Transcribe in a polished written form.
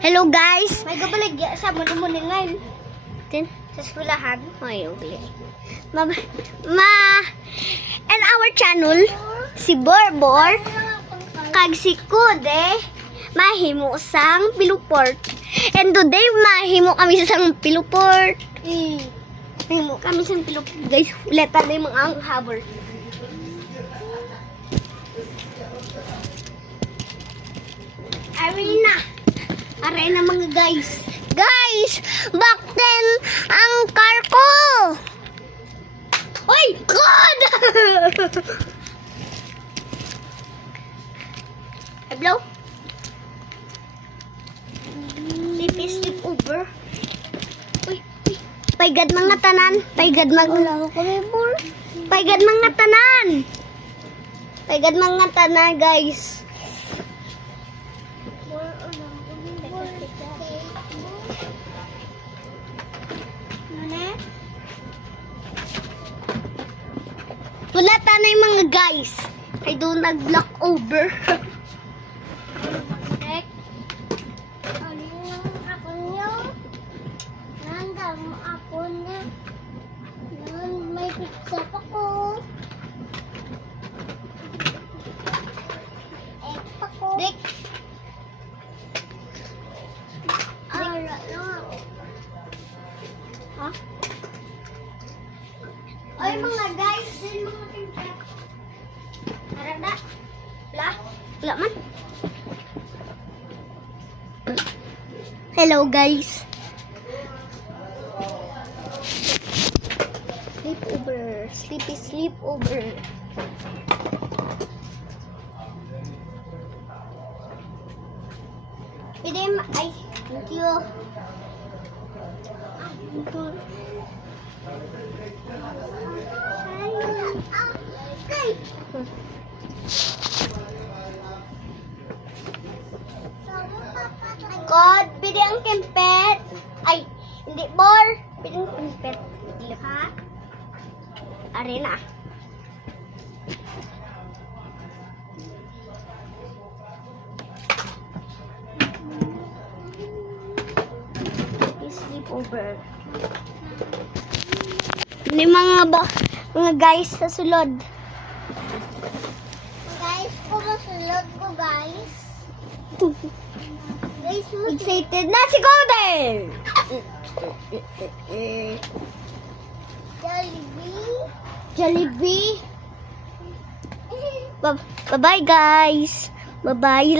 Hello guys! May gabaligya sa muli ngayon. Din? Sa eskwelahan. Ay, okay. And our channel, si Borbor, kag si Kude, mahimo sang piluport. And today, mahimo kami sang piluport. Mahimo kami sang piluport. Guys, uleta na yung mga ang habor. Arena mga guys. Guys, back then ang car ko. Oy, God! Hello? Sleep over. Uy, paigad mga tanan. Paigad mga tanan. Paigad mga tanan, guys. Wala tanay mga guys. Ay doon nag-block over. May pizza pa ko. Egg pa ko. Dek. Ara lang. Ha? Ay mga guys, din mga tingkat. Aranda. Wala man. Hello guys. Sleep over. Pwede ay, thank you. God, pwede ang kempet. Ay, hindi, Bor. Pwede ang kempet. Ha? Arena. Sleep over. Ini mga guys sa sulod. Guys, kumusulog ko guys. Guys, Excited na si Golden! Jollibee. Bye-bye guys. Bye-bye.